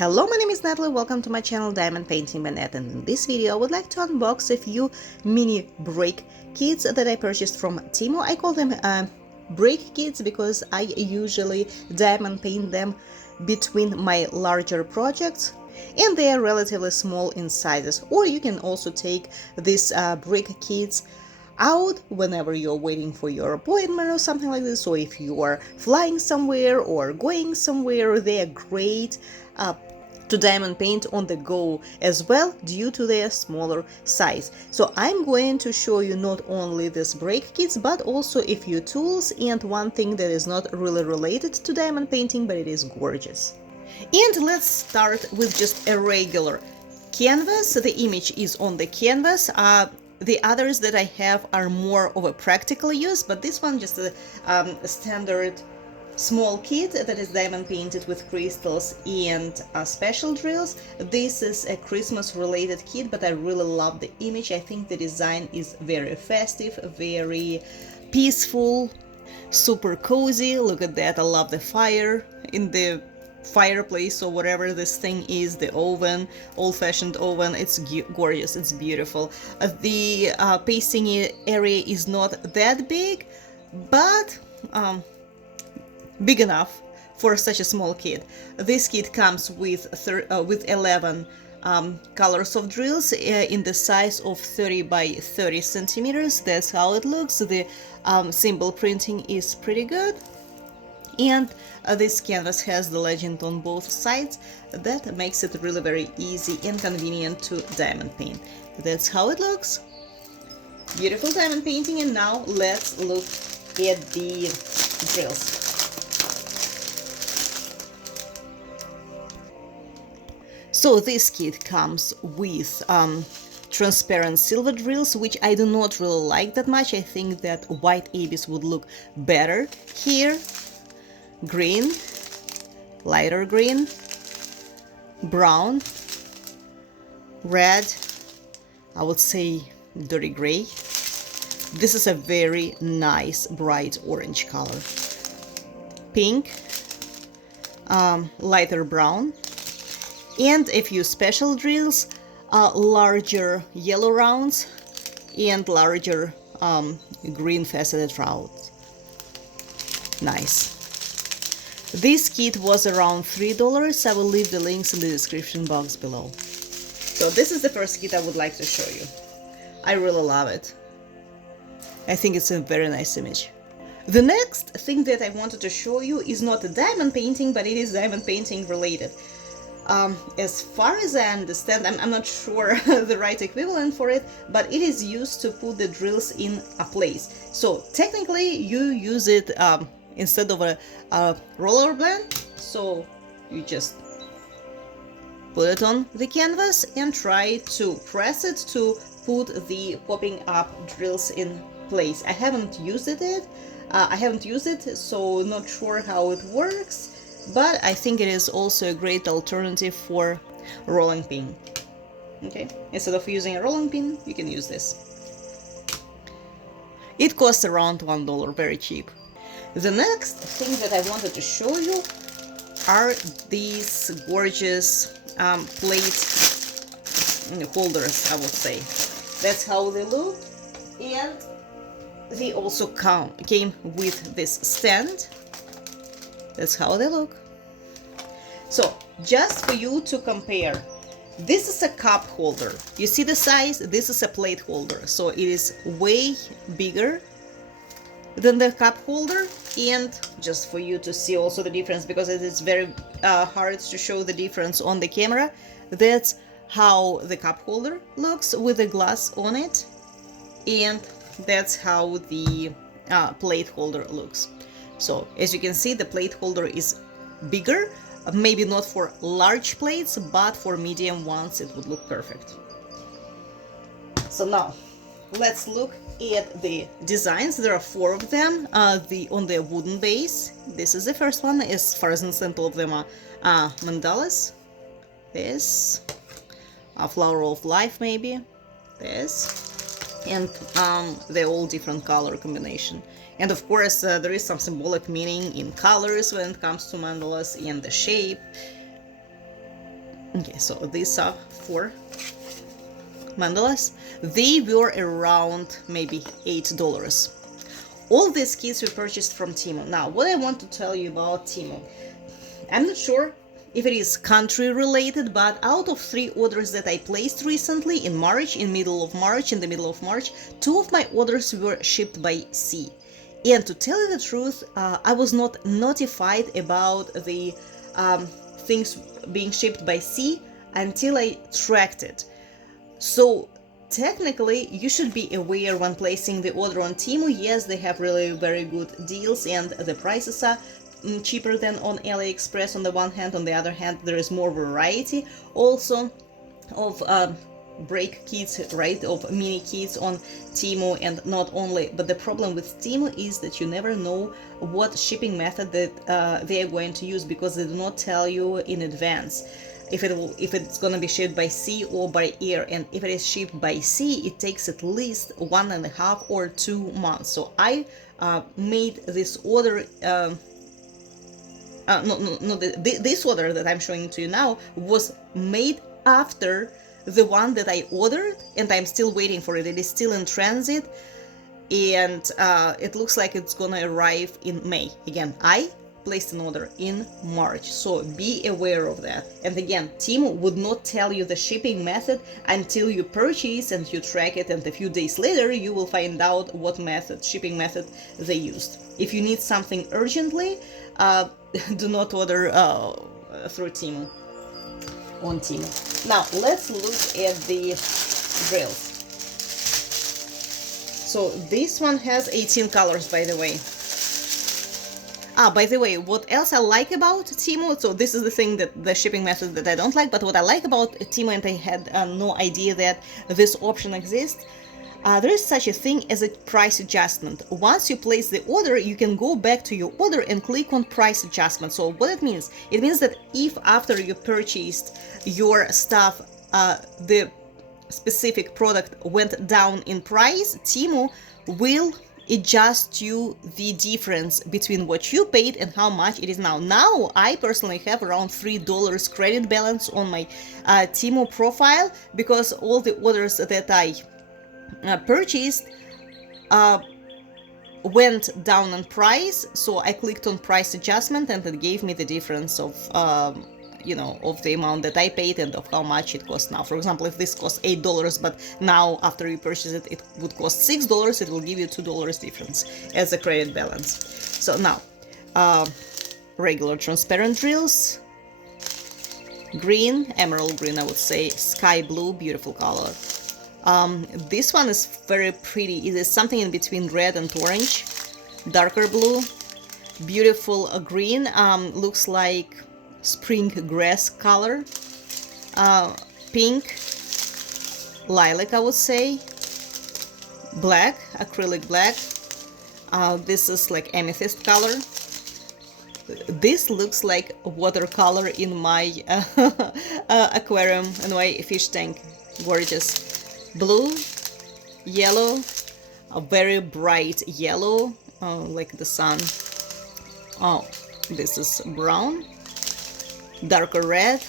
Hello, my name is Natalie, welcome to my channel Diamond Painting by Nat, and in this video I would like to unbox a few mini break kits that I purchased from Temu. I call them break kits because I usually diamond paint them between my larger projects and they are relatively small in sizes. Or you can also take these break kits out whenever you're waiting for your appointment or something like this, or if you are flying somewhere or going somewhere. They are great to diamond paint on the go as well due to their smaller size. So I'm going to show you not only these break kits but also a few tools and one thing that is not really related to diamond painting, but it is gorgeous. And let's start with just a regular canvas. The image is on the canvas. The others that I have are more of a practical use, but this one just a standard small kit that is diamond painted with crystals and special drills. This is a Christmas related kit, but I really love the image. I think the design is very festive, very peaceful, super cozy. Look at that. I love the fire in the fireplace or whatever this thing is, the oven, old-fashioned oven. It's gorgeous, it's beautiful. The pasting area is not that big, but big enough for such a small kit. This kit comes with 11 colors of drills in the size of 30 by 30 centimeters. That's how it looks. The symbol printing is pretty good. And this canvas has the legend on both sides. That makes it really very easy and convenient to diamond paint. That's how it looks. Beautiful diamond painting. And now let's look at the drills. So this kit comes with transparent silver drills, which I do not really like that much. I think that white ABs would look better here. Green, lighter green, brown, red, I would say dirty gray. This is a very nice bright orange color. Pink, lighter brown, and a few special drills, larger yellow rounds and larger green faceted rounds. Nice. This kit was around $3. I will leave the links in the description box below. So this is the first kit I would like to show you. I really love it. I think it's a very nice image. The next thing that I wanted to show you is not a diamond painting, but it is diamond painting related. As far as I understand, I'm not sure the right equivalent for it, but it is used to put the drills in a place. So technically you use it instead of a roller blend, so you just put it on the canvas and try to press it to put the popping up drills in place. I haven't used it, so not sure how it works, but I think it is also a great alternative for rolling pin. Okay, instead of using a rolling pin, you can use this. It costs around $1, very cheap. The next thing that I wanted to show you are these gorgeous plate holders, I would say. That's how they look, and they also came with this stand. That's how they look. So just for you to compare, this is a cup holder. You see the size? This is a plate holder, so it is way bigger than the cup holder. And just for you to see also the difference, because it is very hard to show the difference on the camera, that's how the cup holder looks with the glass on it, and that's how the plate holder looks. So as you can see, the plate holder is bigger, maybe not for large plates, but for medium ones it would look perfect. So now let's look at the designs. There are 4 of them on the wooden base. This is the first one. As far as simple of them are mandalas. This, a flower of life maybe. This, and they're all different color combination. And of course there is some symbolic meaning in colors when it comes to mandalas and the shape. Okay, so these are 4 mandalas. They were around maybe $8. All these kits were purchased from Temu. Now, what I want to tell you about Temu, I'm not sure if it is country related, but out of 3 orders that I placed recently in March, in the middle of March, 2 of my orders were shipped by sea. And to tell you the truth, I was not notified about the things being shipped by sea until I tracked it. So technically, you should be aware when placing the order on Temu. Yes, they have really very good deals and the prices are cheaper than on AliExpress on the one hand. On the other hand, there is more variety also of brake kits, right, of mini kits on Temu. And not only, but the problem with Temu is that you never know what shipping method that they are going to use, because they do not tell you in advance if it's going to be shipped by sea or by air. And if it is shipped by sea, it takes at least 1.5 or 2 months. So I made this order this order that I'm showing to you now was made after the one that I ordered, and I'm still waiting for it. It is still in transit, and it looks like it's gonna arrive in May. Again, I placed an order in March, so be aware of that. And again, Temu would not tell you the shipping method until you purchase and you track it, and a few days later you will find out what shipping method they used. If you need something urgently, do not order through Temu, on Temu. Now let's look at the drills. So this one has 18 colors, by the way. By the way, what else I like about Temu, so this is the thing, that the shipping method that I don't like, but what I like about Temu, and I had no idea that this option exists, there is such a thing as a price adjustment. Once you place the order, you can go back to your order and click on price adjustment. So what it means? It means that if after you purchased your stuff, the specific product went down in price, Temu will adjust you the difference between what you paid and how much it is now. Now, I personally have around $3 credit balance on my Temu profile, because all the orders that I purchased went down in price. So I clicked on price adjustment, and it gave me the difference of of the amount that I paid and of how much it costs now. For example, if this costs $8, but now after you purchase it, it would cost $6, it will give you $2 difference as a credit balance. So now, regular transparent drills, green, emerald green, I would say, sky blue, beautiful color. This one is very pretty. It is something in between red and orange, darker blue, beautiful green, looks like spring grass color, pink, lilac, I would say, black, acrylic black, this is like amethyst color. This looks like watercolor in my aquarium, in my fish tank. Gorgeous. Blue, yellow, a very bright yellow, like the sun. Oh, this is brown, darker red,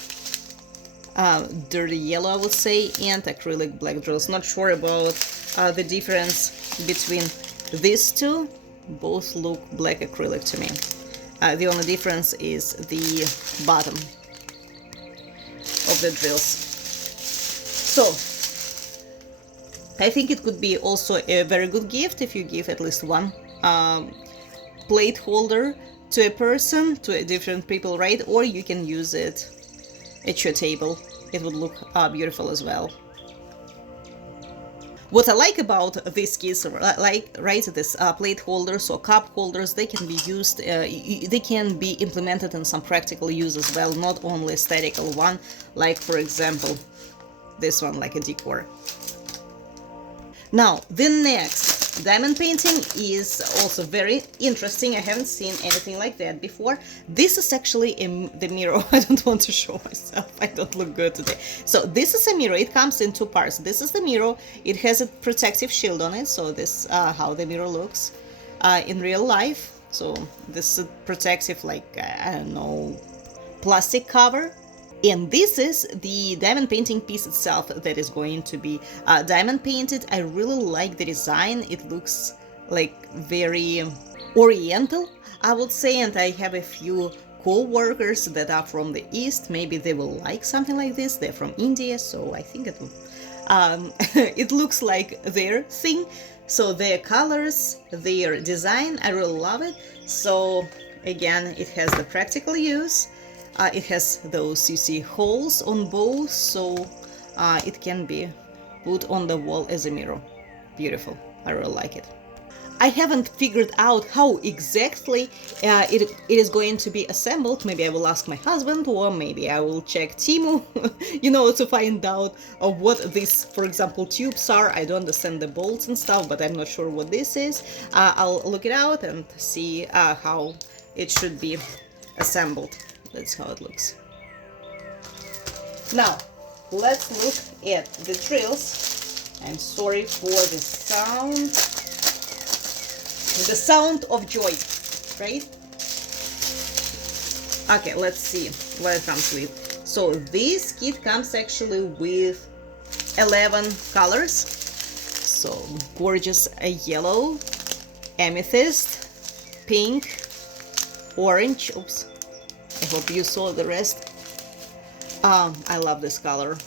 dirty yellow, I would say, and acrylic black drills. Not sure about the difference between these two. Both look black acrylic to me. The only difference is the bottom of the drills. So I think it could be also a very good gift if you give at least one plate holder to a person, to a different people, right? Or you can use it at your table. It would look beautiful as well. What I like about these kits, like, right, this plate holders or cup holders, they can be used, they can be implemented in some practical use as well, not only aesthetical one, like for example this one, like a decor. Now, the next diamond painting is also very interesting. I haven't seen anything like that before. This is actually the mirror. I don't want to show myself. I don't look good today. So this is a mirror. It comes in 2 parts. This is the mirror. It has a protective shield on it. So this how the mirror looks in real life. So this is protective, like, I don't know, plastic cover. And this is the diamond painting piece itself that is going to be diamond painted. I really like the design. It looks like very oriental, I would say, and I have a few co-workers that are from the East. Maybe they will like something like this. They're from India, so I think it will, it looks like their thing. So their colors, their design, I really love it. So again, it has the practical use. It has those, you see, holes on both, so it can be put on the wall as a mirror. Beautiful. I really like it. I haven't figured out how exactly it is going to be assembled. Maybe I will ask my husband, or maybe I will check Temu, to find out what these, for example, tubes are. I don't understand the bolts and stuff, but I'm not sure what this is. I'll look it out and see how it should be assembled. That's how it looks. Now, let's look at the drills. I'm sorry for the sound. The sound of joy, right? Okay, let's see what it comes with. So this kit comes actually with 11 colors. So gorgeous yellow, amethyst, pink, orange. Oops. I hope you saw the rest. I love this color.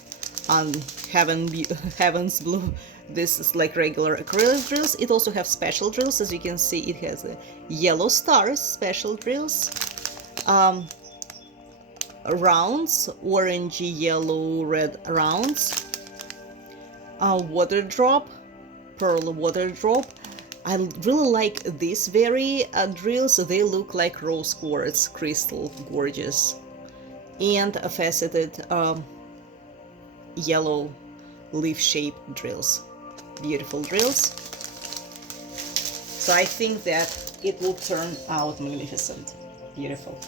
Heaven's blue. This is like regular acrylic drills. It also has special drills. As you can see, it has the yellow stars, special drills. Rounds, orange, yellow, red rounds. Water drop, pearl water drop. I really like these very drills. They look like rose quartz crystal, gorgeous. And a faceted yellow leaf-shaped drills. Beautiful drills. So I think that it will turn out magnificent. Beautiful.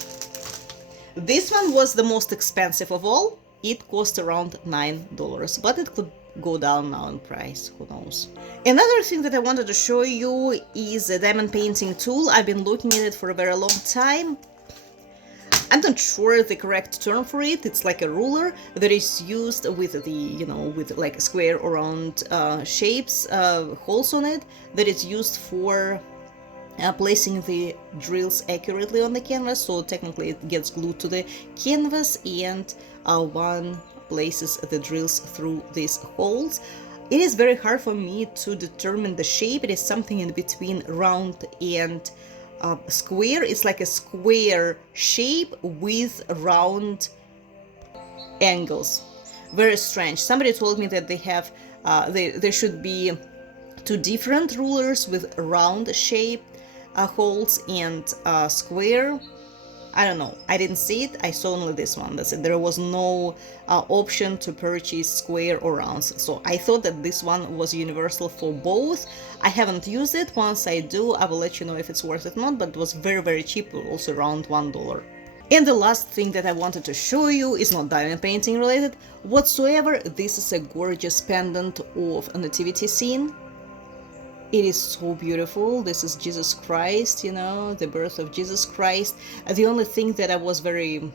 This one was the most expensive of all. It cost around $9, but it could go down now in price, who knows. Another thing that I wanted to show you is a diamond painting tool. I've been looking at it for a very long time. I'm not sure the correct term for it. It's like a ruler that is used with the, with like square or round shapes, holes on it, that is used for placing the drills accurately on the canvas. So technically it gets glued to the canvas, and one places the drills through these holes. It is very hard for me to determine the shape. It is something in between round and square. It's like a square shape with round angles. Very strange. Somebody told me that they have there should be two different rulers with round shape holes and square. I don't know. I didn't see it. I saw only this one. That's it. There was no option to purchase square or rounds. So I thought that this one was universal for both. I haven't used it. Once I do, I will let you know if it's worth it or not. But it was very, very cheap. Also around $1. And the last thing that I wanted to show you is not diamond painting related whatsoever. This is a gorgeous pendant of a nativity scene. It is so beautiful. This is Jesus Christ, the birth of Jesus Christ. The only thing that I was very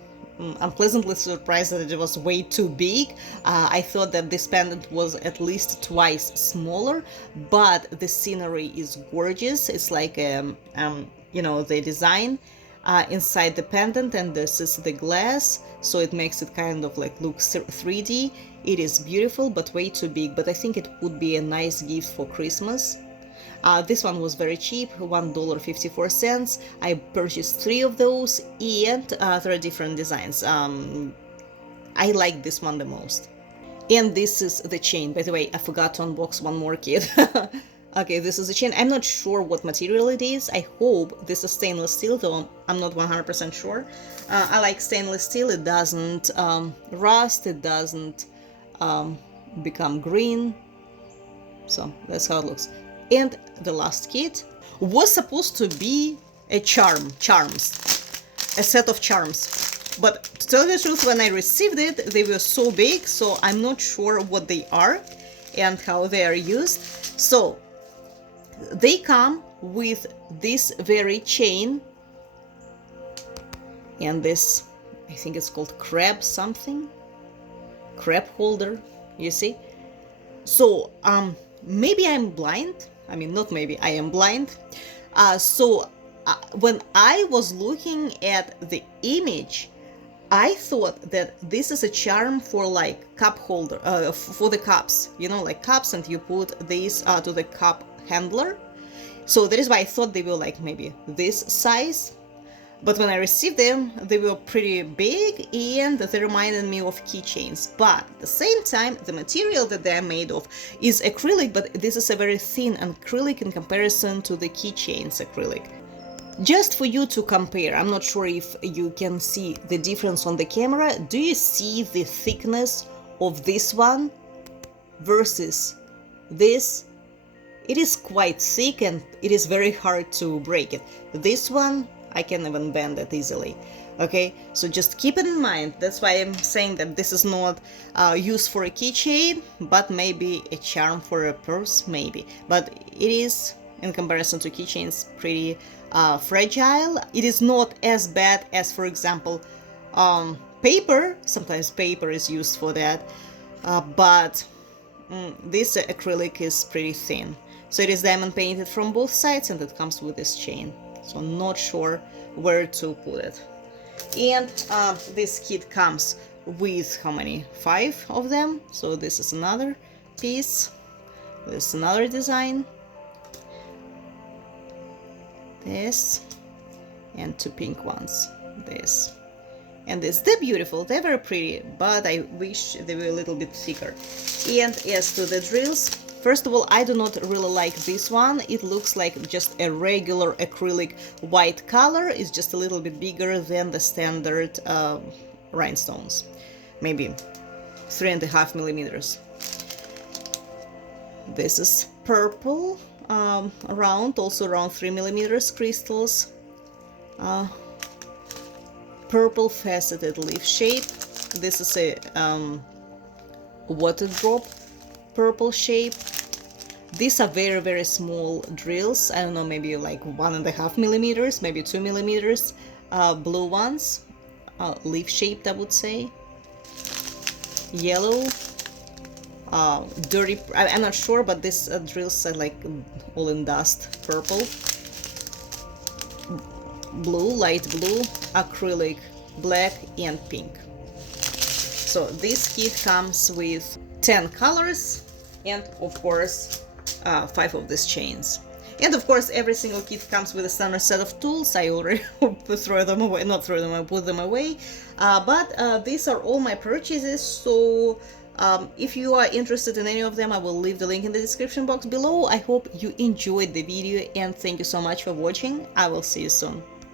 unpleasantly surprised that it was way too big. I thought that this pendant was at least twice smaller, but the scenery is gorgeous. It's like, the design inside the pendant, and this is the glass, so it makes it kind of like look 3D. It is beautiful, but way too big, but I think it would be a nice gift for Christmas. This one was very cheap, $1.54. I purchased 3 of those, and there are different designs. I like this one the most. And this is the chain. By the way, I forgot to unbox one more kit. Okay, this is the chain. I'm not sure what material it is. I hope this is stainless steel, though I'm not 100% sure. I like stainless steel. It doesn't rust, it doesn't become green. So that's how it looks. And the last kit was supposed to be a charms, a set of charms. But to tell you the truth, when I received it, they were so big, so I'm not sure what they are and how they are used. So they come with this very chain and this I think it's called crab something, crab holder, you see. So maybe I'm blind. I mean, not maybe, I am blind. When I was looking at the image, I thought that this is a charm for like cup holder, for the cups, you know, like cups, and you put these to the cup handler. So that is why I thought they were like maybe this size. But when I received them, they were pretty big and they reminded me of keychains. But at the same time, the material that they are made of is acrylic, but this is a very thin acrylic in comparison to the keychains acrylic. Just for you to compare, I'm not sure if you can see the difference on the camera. Do you see the thickness of this one versus this? It is quite thick and it is very hard to break it. This one, I can even bend it easily. Okay, so just keep it in mind. That's why I'm saying that this is not used for a keychain, but maybe a charm for a purse, maybe. But it is, in comparison to keychains, pretty fragile. It is not as bad as, for example, paper. Sometimes paper is used for that, but this acrylic is pretty thin. So it is diamond painted from both sides and it comes with this chain. So I'm not sure where to put it. And this kit comes with how many? 5 of them. So this is another piece. This is another design. This. And 2 pink ones. This. And this. They're beautiful. They're very pretty. But I wish they were a little bit thicker. And as to the drills, first of all, I do not really like this one. It looks like just a regular acrylic white color. It's just a little bit bigger than the standard rhinestones. Maybe 3.5 millimeters. This is purple, round, also around 3 millimeters crystals. Purple faceted leaf shape. This is a water drop purple shape. These are very, very small drills. I don't know, maybe like 1.5 millimeters, maybe 2 millimeters. Blue ones, leaf shaped, I would say. Yellow, dirty, I'm not sure, but these drills are like all in dust. Purple, blue, light blue, acrylic, black, and pink. So this kit comes with 10 colors and of course 5 of these chains. And of course every single kit comes with a standard set of tools. I already throw them away, not throw them, I put them away. But these are all my purchases, so if you are interested in any of them, I will leave the link in the description box below. I hope you enjoyed the video and thank you so much for watching. I will see you soon.